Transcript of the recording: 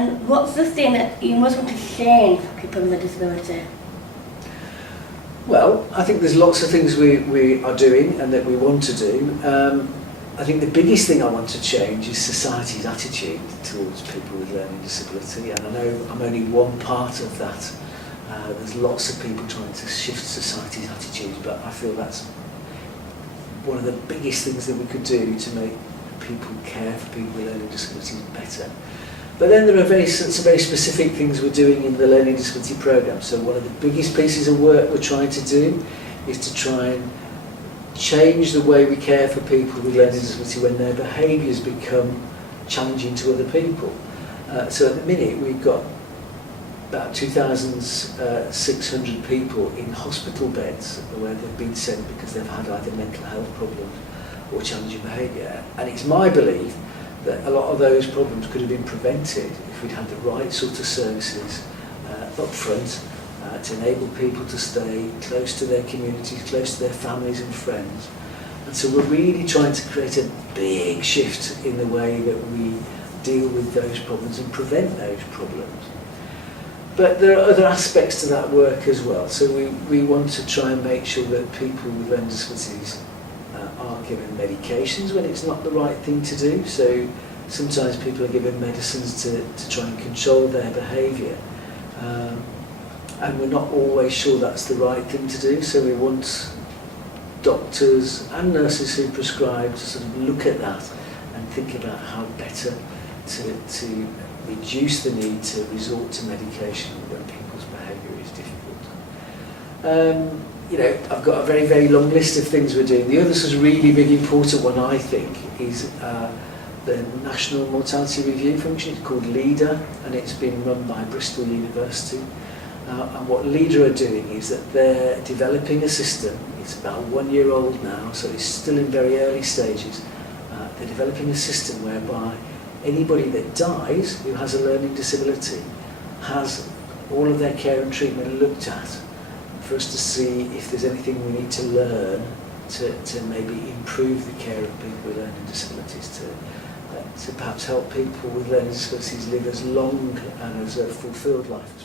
And what's the thing that you most want to change for people with a disability? Well, I think there's lots of things we are doing and that we want to do. I think the biggest thing I want to change is society's attitude towards people with learning disability, and I know I'm only one part of that. There's lots of people trying to shift society's attitudes, but I feel that's one of the biggest things that we could do to make people care for people with learning disabilities better. But then there are some very specific things we're doing in the learning disability programme. So one of the biggest pieces of work we're trying to do is to try and change the way we care for people with learning disability when their behaviours become challenging to other people. So at the minute we've got about 2,600 people in hospital beds where they've been sent because they've had either mental health problems or challenging behaviour. And it's my belief that a lot of those problems could have been prevented if we'd had the right sort of services up front to enable people to stay close to their communities, close to their families and friends. And so we're really trying to create a big shift in the way that we deal with those problems and prevent those problems. But there are other aspects to that work as well. So we want to try and make sure that people with learning disabilities are given medications when it's not the right thing to do. So sometimes people are given medicines to try and control their behaviour. And we're not always sure that's the right thing to do. So we want doctors and nurses who prescribe to sort of look at that and think about how better to reduce the need to resort to medication when people's behaviour is difficult. You know, I've got a very, very long list of things we're doing. The other sort of really big important one, I think, is the National Mortality Review function. It's called LEADER, and it's been run by Bristol University. And what LEADER are doing is that they're developing a system. It's about 1 year old now, so it's still in very early stages. They're developing a system whereby anybody that dies who has a learning disability has all of their care and treatment looked at for us to see if there's anything we need to learn to maybe improve the care of people with learning disabilities, to perhaps help people with learning disabilities live as long and as a fulfilled life as